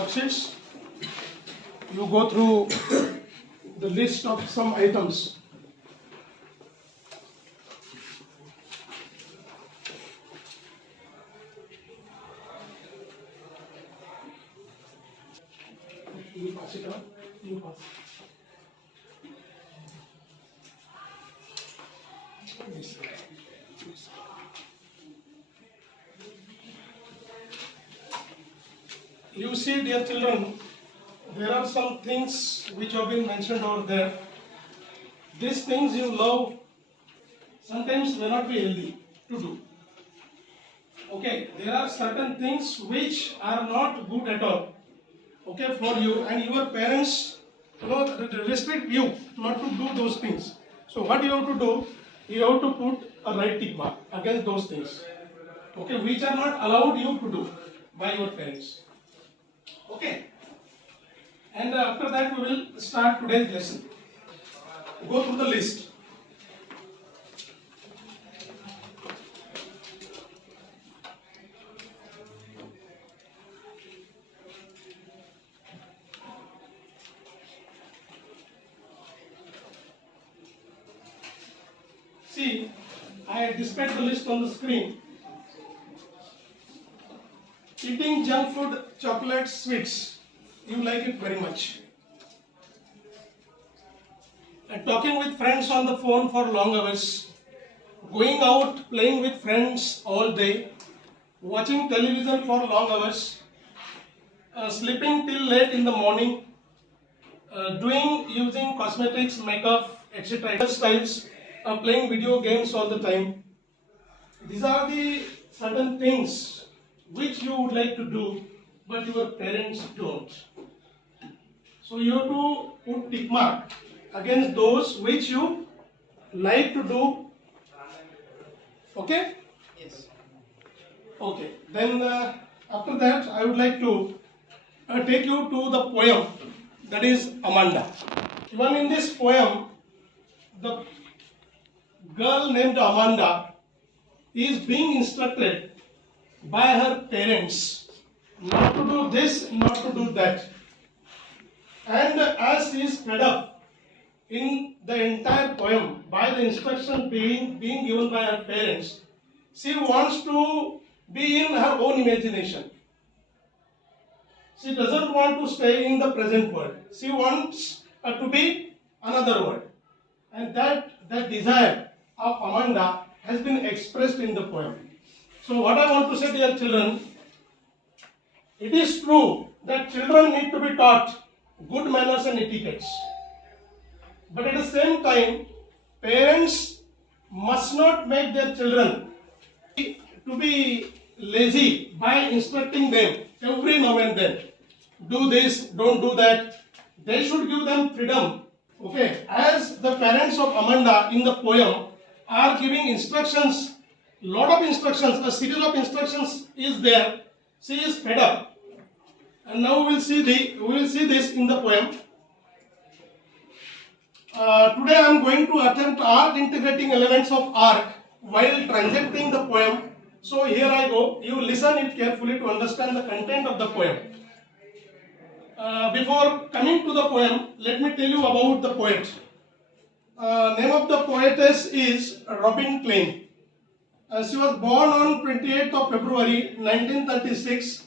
worksheets. You go through the list of some items. You pass it on. You pass. This. You see, dear children, there are some things which have been mentioned over there. These things you love sometimes may not be healthy to do. Okay, there are certain things which are not good at all. Okay, for you, and your parents, restrict you not to do those things. So what you have to do, you have to put a right tick mark against those things. Okay, which are not allowed you to do by your parents. Okay, and after that we will start today's lesson. Go through the list. See, I displayed the list on the screen. Eating junk food, chocolates, sweets. You like it very much. And talking with friends on the phone for long hours. Going out, playing with friends all day. Watching television for long hours. Sleeping till late in the morning. Using cosmetics, makeup, etc. Hairstyles. Playing video games all the time. These are the certain things which you would like to do, but your parents don't. So you have to put tick mark against those which you like to do. Okay? Yes. Okay. Then after that, I would like to take you to the poem, that is Amanda. Even in this poem, the girl named Amanda is being instructed by her parents not to do this, not to do that. And as she is fed up in the entire poem by the instruction being given by her parents, she wants to be in her own imagination. She doesn't want to stay in the present world. She wants to be another world. And that desire of Amanda has been expressed in the poem. So what I want to say, dear children, it is true that children need to be taught good manners and etiquettes. But at the same time, parents must not make their children to be lazy by instructing them every now and then. Do this, don't do that. They should give them freedom. Okay, as the parents of Amanda in the poem are giving instructions, lot of instructions, a series of instructions is there. She is fed up, and now we will see this in the poem. Today I am going to attempt art integrating elements of art while transacting the poem. So here I go. You listen it carefully to understand the content of the poem. Before coming to the poem, let me tell you about the poet. Name of the poetess is Robin Klein. She was born on 28th of February 1936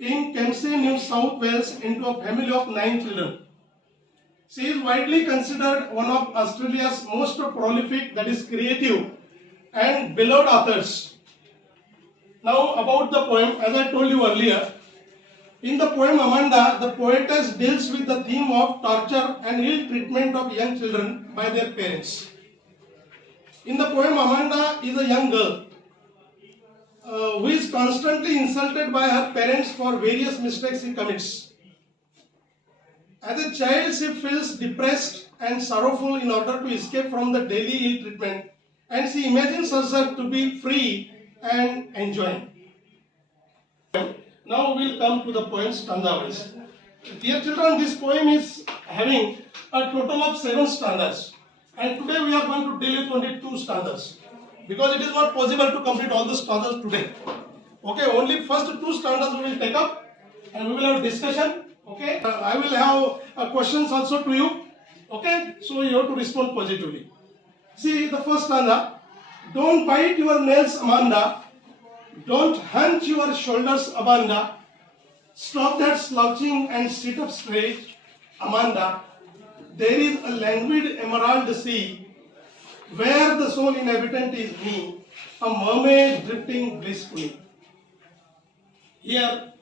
in Kempsey, New South Wales, into a family of 9 children. She is widely considered one of Australia's most prolific, that is creative and beloved authors. Now about the poem, as I told you earlier, in the poem Amanda, the poetess deals with the theme of torture and ill treatment of young children by their parents. In the poem, Amanda is a young girl who is constantly insulted by her parents for various mistakes she commits. As a child, she feels depressed and sorrowful in order to escape from the daily ill treatment, and she imagines herself to be free and enjoying. Now we will come to the poem's stanzas. Dear children, this poem is having a total of 7 stanzas, and today we are going to deal with only 2 stanzas because it is not possible to complete all the stanzas today. Okay, only first 2 stanzas we will take up, and we will have discussion. Okay, I will have questions also to you. Okay, so you have to respond positively. See the first stanza. Don't bite your nails, Amanda. Don't hunch your shoulders, Amanda. Stop that slouching and sit up straight, Amanda. There is a languid emerald sea, where the sole inhabitant is me, a mermaid drifting blissfully. Here,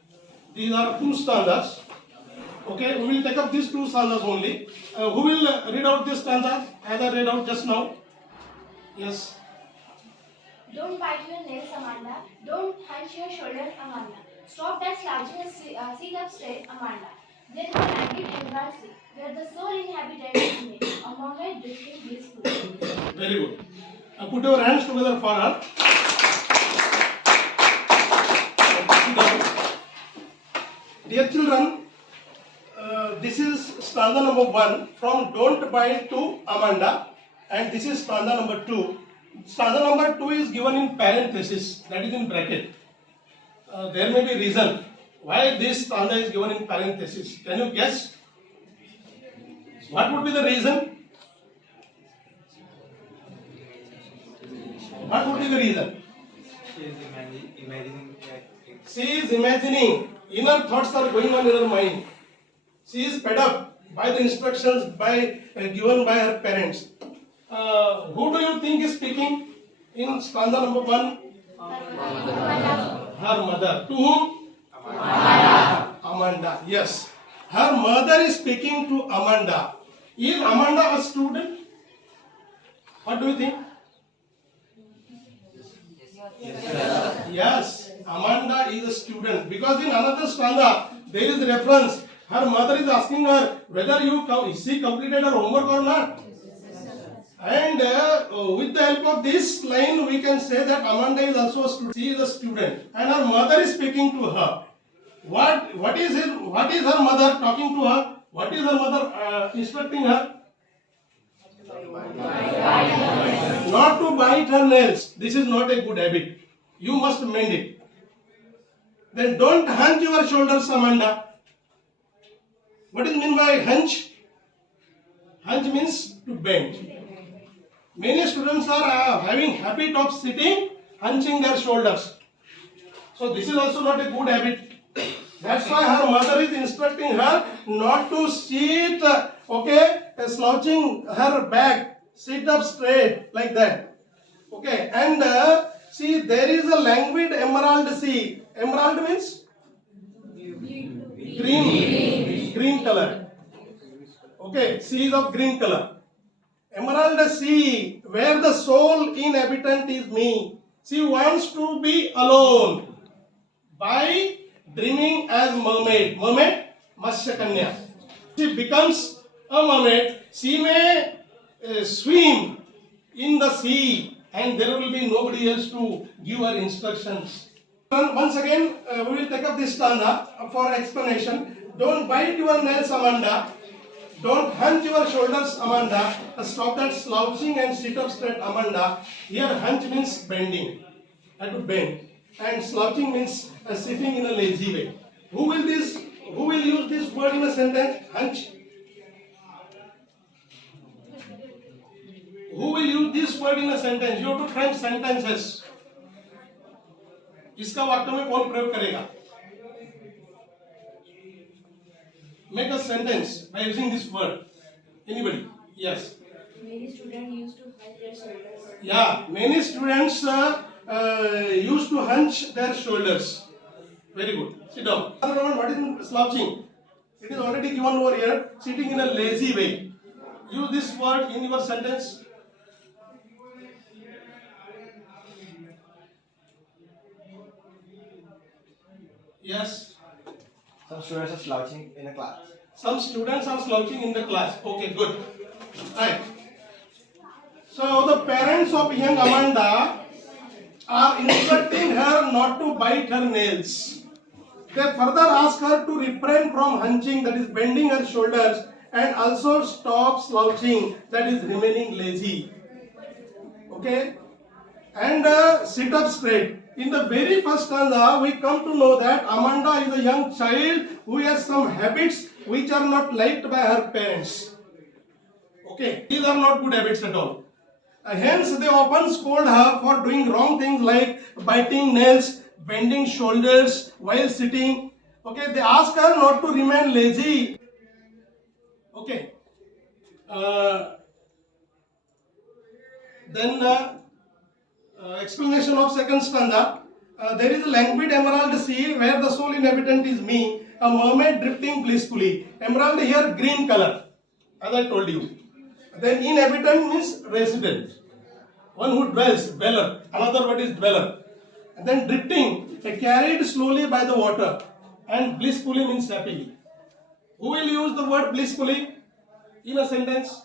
these are two stanzas. Okay, we will take up these two stanzas only. Who will read out this stanza as I read out just now? Yes. Don't bite your nails, Amanda. Don't hunch your shoulders, Amanda. Stop that slouching and sit up straight, Amanda. There is a languid emerald sea, where the sole inhabitant is me, a mermaid drifting blissfully. Very good. Put your hands together for her. Dear children, this is stanza number 1 from Don't Bite to Amanda, and this is stanza number 2. Stanza number 2 is given in parenthesis, that is in bracket. There may be reason why this stanza is given in parenthesis. Can you guess? What would be the reason? What would be the reason? She is imagining. Inner thoughts are going on in her mind. She is fed up by the instructions given by her parents. Who do you think is speaking in stanza number 1? Her mother. To whom? Amanda. Yes. Her mother is speaking to Amanda. Is Amanda a student? What do you think? Yes, Amanda is a student, because in another stanza there is reference. Her mother is asking her whether she completed her homework or not. And with the help of this line we can say that Amanda is also a student. She is a student and her mother is speaking to her. What is her mother talking to her? What is her mother instructing her? Not to bite her nails. This is not a good habit. You must mend it. Then don't hunch your shoulders, Amanda. What is meant by hunch? Hunch means to bend. Many students are having habit of sitting, hunching their shoulders. So this is also not a good habit. That's why her mother is instructing her not to sit, slouching her back, sit up straight like that. Okay, and see, there is a languid emerald sea. Emerald means green color. Okay, sea is of green color. Emerald sea, where the sole inhabitant is me. She wants to be alone by dreaming as mermaid. Mermaid, Matsya Kanya. She becomes a mermaid. She may swim in the sea, and there will be nobody else to give her instructions. Once again, we will take up this stanza for explanation. Don't bite your nails, Amanda. Don't hunch your shoulders, Amanda. Stop that slouching and sit up straight, Amanda. Here, hunch means bending. To bend. And slouching means sitting in a lazy way. Who will use this word in a sentence? Hunch. Who will use this word in a sentence? You have to frame sentences. इसका वाक्य में कौन प्रयोग करेगा? Make a sentence by using this word. Anybody? Yes. Many students used to hunch their shoulders. Yeah, many students used to hunch their shoulders. Very good. Sit down. What is slouching? It is already given over here. Sitting in a lazy way. Use this word in your sentence. Yes. Some students are slouching in a class. Some students are slouching in the class. Okay, good. Right. So the parents of young Amanda are instructing her not to bite her nails. They further ask her to refrain from hunching, that is bending her shoulders, and also stop slouching, that is remaining lazy. Okay? And sit up straight. In the very first stanza, we come to know that Amanda is a young child who has some habits which are not liked by her parents. Okay, these are not good habits at all. Hence, they often scold her for doing wrong things like biting nails, bending shoulders while sitting. Okay, they ask her not to remain lazy. Okay. Then explanation of second stanza. There is a languid emerald sea where the sole inhabitant is me, a mermaid drifting blissfully. Emerald here green color, as I told you. Then inhabitant means resident, one who dwells, dweller. Another word is dweller. And then drifting, carried slowly by the water. And blissfully means happily. Who will use the word blissfully in a sentence?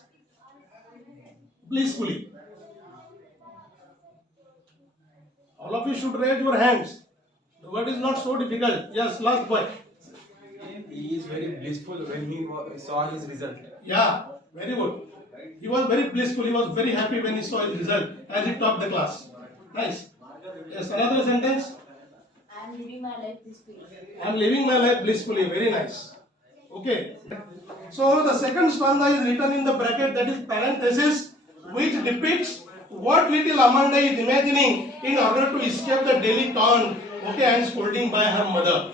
Blissfully. All of you should raise your hands. The word is not so difficult. Yes, last boy. He is very blissful when he saw his result. Yeah, very good. He was very blissful. He was very happy when he saw his result as he topped the class. Nice. Yes, another sentence. I am living my life peacefully. I am living my life blissfully. Very nice. Okay. So the second stanza is written in the bracket, that is parenthesis, which depicts what little Amanda is imagining in order to escape the daily taunt, okay, and scolding by her mother.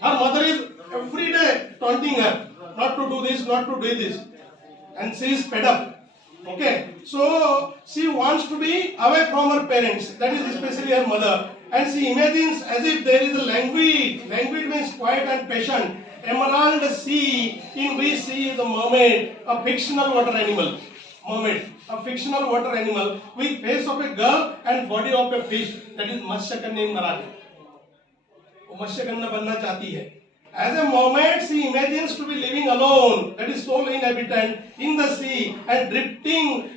Her mother is every day taunting her, not to do this, not to do this, and she is fed up. Okay, so she wants to be away from her parents, that is especially her mother, and she imagines as if there is a languid means quiet and patient, emerald sea in which she is a mermaid, a fictional water animal. Mermaid, a fictional water animal with face of a girl and body of a fish, that is Matsyakanya in Marathi. वो मत्स्यकन्या बनना चाहती है. As a mermaid, she imagines to be living alone, that is sole inhabitant, in the sea and drifting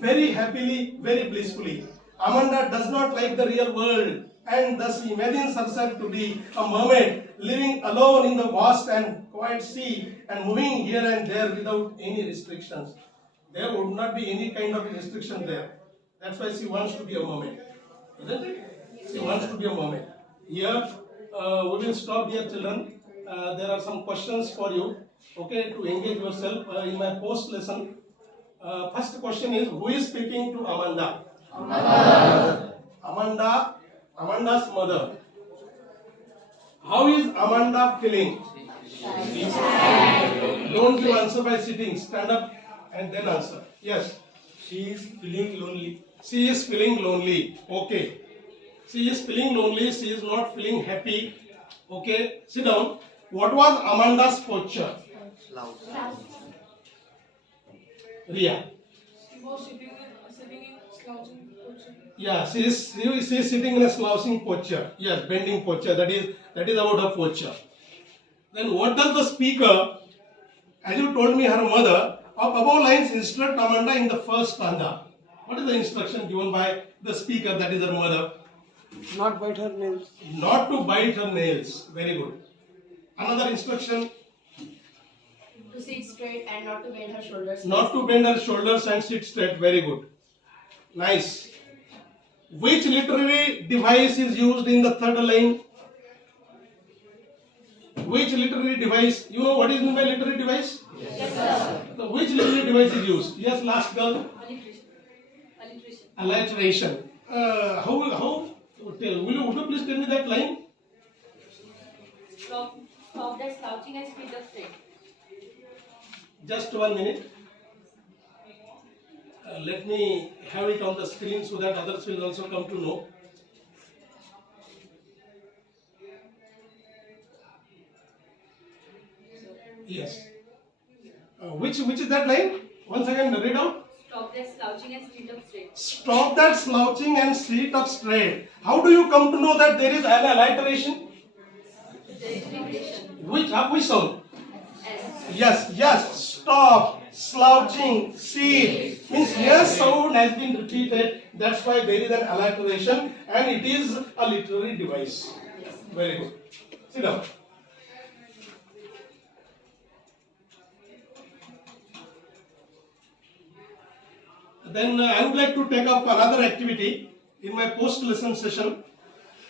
very happily, very blissfully. Amanda does not like the real world and thus she imagines herself to be a mermaid living alone in the vast and quiet sea and moving here and there without any restrictions. There would not be any kind of restriction there. That's why she wants to be a mermaid. Isn't it? She wants to be a mermaid. Here, we will stop, dear children. There are some questions for you, okay, to engage yourself in my post lesson. First question is, who is speaking to Amanda? Amanda's mother. How is Amanda feeling? Don't give answer by sitting. Stand up and then answer. Yes. She is feeling lonely. She is feeling lonely. Okay. She is feeling lonely. She is not feeling happy. Okay. Sit down. What was Amanda's posture? Ria. She was sitting in slouching position. Yeah, she is sitting in a slouching posture. Yes, bending posture. That is about her posture. Then what does the speaker, as you told me, her mother, of above lines instruct Amanda in the first stanza? What is the instruction given by the speaker, that is her mother? Not bite her nails. Not to bite her nails. Very good. Another instruction? To sit straight and not to bend her shoulders. Not to bend her shoulders and sit straight. Very good. Nice. Which literary device is used in the third line? Which literary device? You know what is meant by literary device? Yes, sir. So which literary device is used? Yes, last girl. Alliteration. Alliteration. How? Would you please tell me that line? Stop that slouching and speed up straight. Just 1 minute. Let me have it on the screen so that others will also come to know. Yes. Which is that line? Once again, read out. Stop that slouching and speed up straight. Stop that slouching and sit up straight. How do you come to know that there is an alliteration? There is repetition. Which sound? S. Yes. Stop, slouching, sit. Means here sound has been repeated. That's why there is an alliteration and it is a literary device. Very good. Sit down. Then I would like to take up another activity. in my post-lesson session.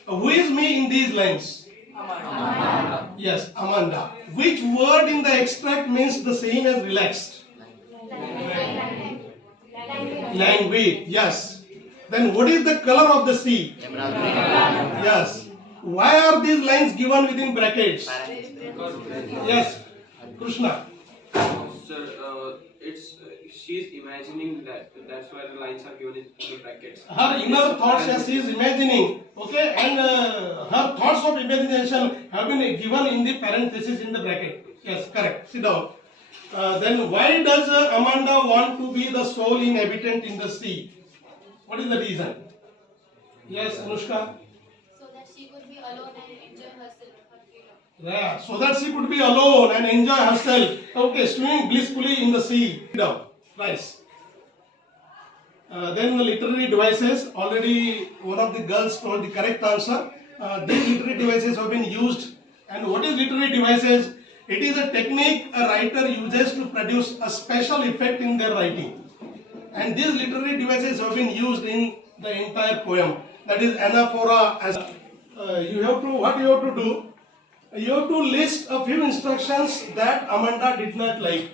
Who is me in these lines? Amanda. Yes, Amanda. Which word in the extract means the same as relaxed? Language. Yes. Then what is the color of the sea? Yes. Why are these lines given within brackets? Yes, Krishna. Sir, it's she's imagining that. That's why the lines are given in the brackets. Her inner thoughts, yes, she is imagining. Okay, and her thoughts of imagination have been given in the parenthesis in the bracket. Yes, correct. Sit down. Then why does Amanda want to be the sole inhabitant in the sea? What is the reason? Yes, Anushka. So that she could be alone and enjoy herself, her freedom. Yeah, so that she could be alone and enjoy herself. Okay, swimming blissfully in the sea. Sit down. Nice. Then the literary devices. Already one of the girls told the correct answer. These literary devices have been used. And what is literary devices? It is a technique a writer uses to produce a special effect in their writing. And these literary devices have been used in the entire poem. That is anaphora. As what you have to do? You have to list a few instructions that Amanda did not like.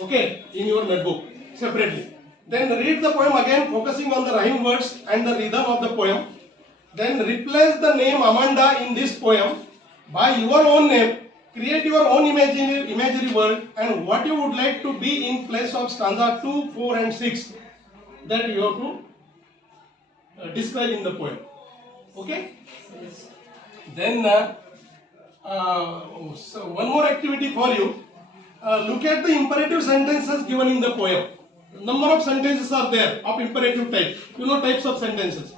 Okay, in your notebook separately. Then read the poem again, focusing on the rhyme words and the rhythm of the poem. Then replace the name Amanda in this poem by your own name. Create your own imaginary world and what you would like to be in place of stanza 2, 4 and 6 that you have to describe in the poem. Okay? Then so one more activity for you. Look at the imperative sentences given in the poem. Number of sentences are there of imperative type. You know types of sentences.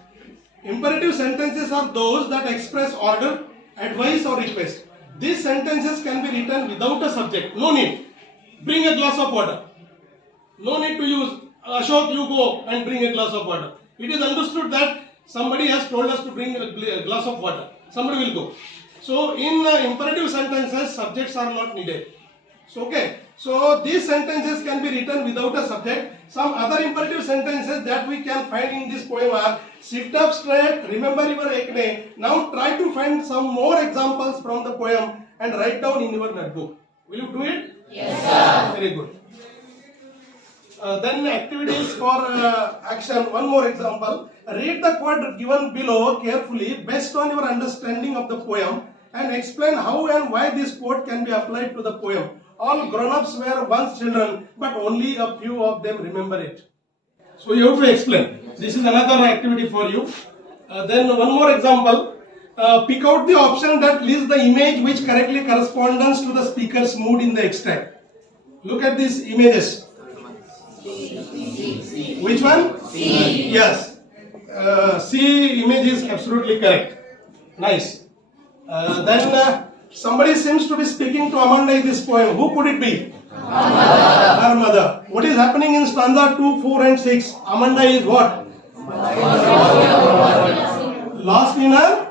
Imperative sentences are those that express order, advice or request. These sentences can be written without a subject. No need. Bring a glass of water. No need to use Ashok, you go and bring a glass of water. It is understood that somebody has told us to bring a glass of water. Somebody will go. So in imperative sentences, subjects are not needed. So, okay. So these sentences can be written without a subject. Some other imperative sentences that we can find in this poem are: sit up straight, remember your acne. Now try to find some more examples from the poem and write down in your notebook. Will you do it? Yes, sir. Very good. Then activities for action. One more example. Read the quote given below carefully based on your understanding of the poem and explain how and why this quote can be applied to the poem. All grown-ups were once children, but only a few of them remember it. So you have to explain. This is another activity for you. Then one more example. Pick out the option that lists the image which correctly corresponds to the speaker's mood in the extract. Look at these images. Which one? C. Yes. C image is absolutely correct. Nice. Then somebody seems to be speaking to Amanda in this poem. Who could it be? Her mother. What is happening in stanza 2, 4 and 6? Amanda is what? Lost in her?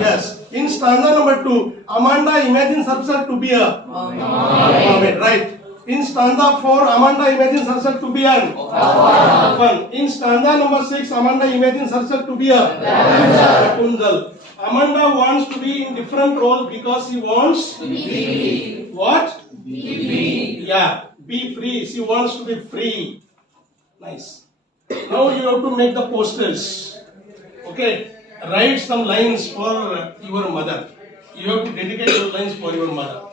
Yes. In stanza number 2, Amanda imagines herself to be a mermaid. Right. In stanza 4, Amanda imagines herself to be an orphan. In stanza number 6, Amanda imagines herself to be a Rapunzel. Amanda wants to be in different roles because she wants to be free. What? Be free. Yeah, be free. She wants to be free. Nice. Now you have to make the posters. Okay. Write some lines for your mother. You have to dedicate those lines for your mother.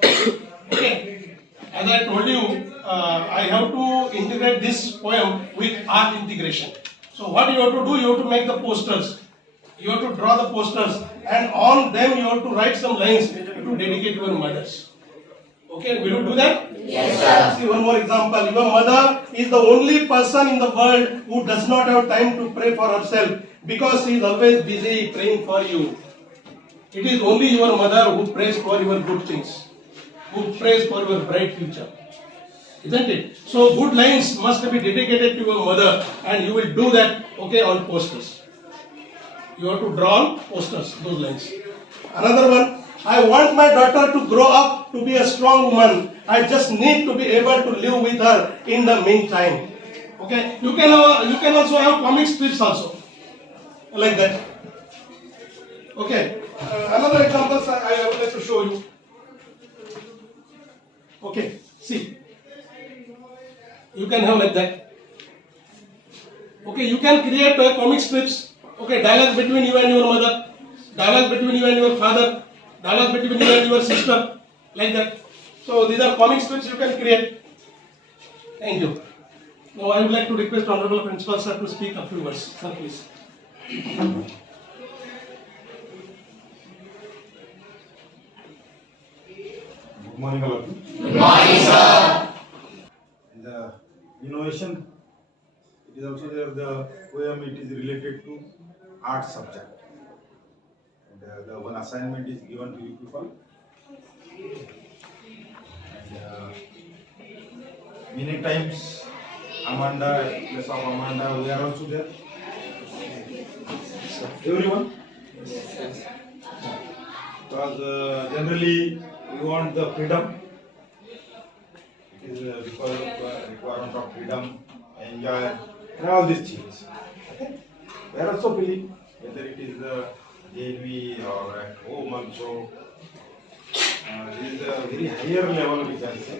Okay. As I told you, I have to integrate this poem with art integration. So what you have to do, you have to make the posters. You have to draw the posters and on them you have to write some lines to dedicate your mothers. Okay, will you do that? Yes, sir. See one more example. Your mother is the only person in the world who does not have time to pray for herself because she is always busy praying for you. It is only your mother who prays for your good things, who prays for your bright future. Isn't it? So good lines must be dedicated to your mother and you will do that, okay, on posters. You have to draw on posters, those lines. Another one. I want my daughter to grow up to be a strong woman. I just need to be able to live with her in the meantime. Okay. You can also have comic strips also. like that. Okay. Another example I would like to show you. Okay. See. You can have like that. Okay. You can create comic strips. Okay. Dialogue between you and your mother. Dialogue between you and your father. Dialogue between you and your sister. Like that. So these are comic strips you can create. Thank you. Now I would like to request Honorable Principal Sir to speak a few words. Sir, please. Good morning, all of you. Good morning, sir. The innovation, it is also there. The poem, it is related to art subject. And the one assignment is given to you people. And many times, Amanda, place of Amanda, we are also there. Everyone. Because generally we want the freedom. It is because of requirement of freedom, enjoy, and all these things. Okay? We are also feeling whether it is Jnv or at home also. This is a very higher level we can say.